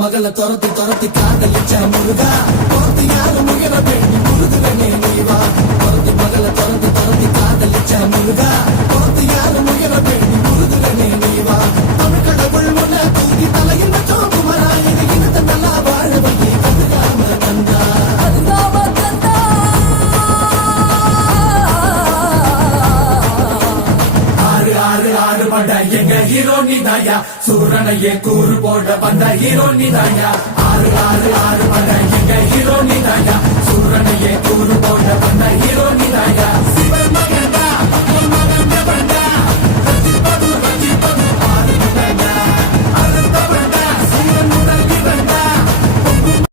மகளை துரத்தி துரத்தி காதலிச்ச முருகா. ஆறு ஆறு பண்ட எங்க ஹீரோ நீ தாயா சூரனையே கூறு போட பந்த ஹீரோ நீ தாயா ஆறு ஆறு ஆறு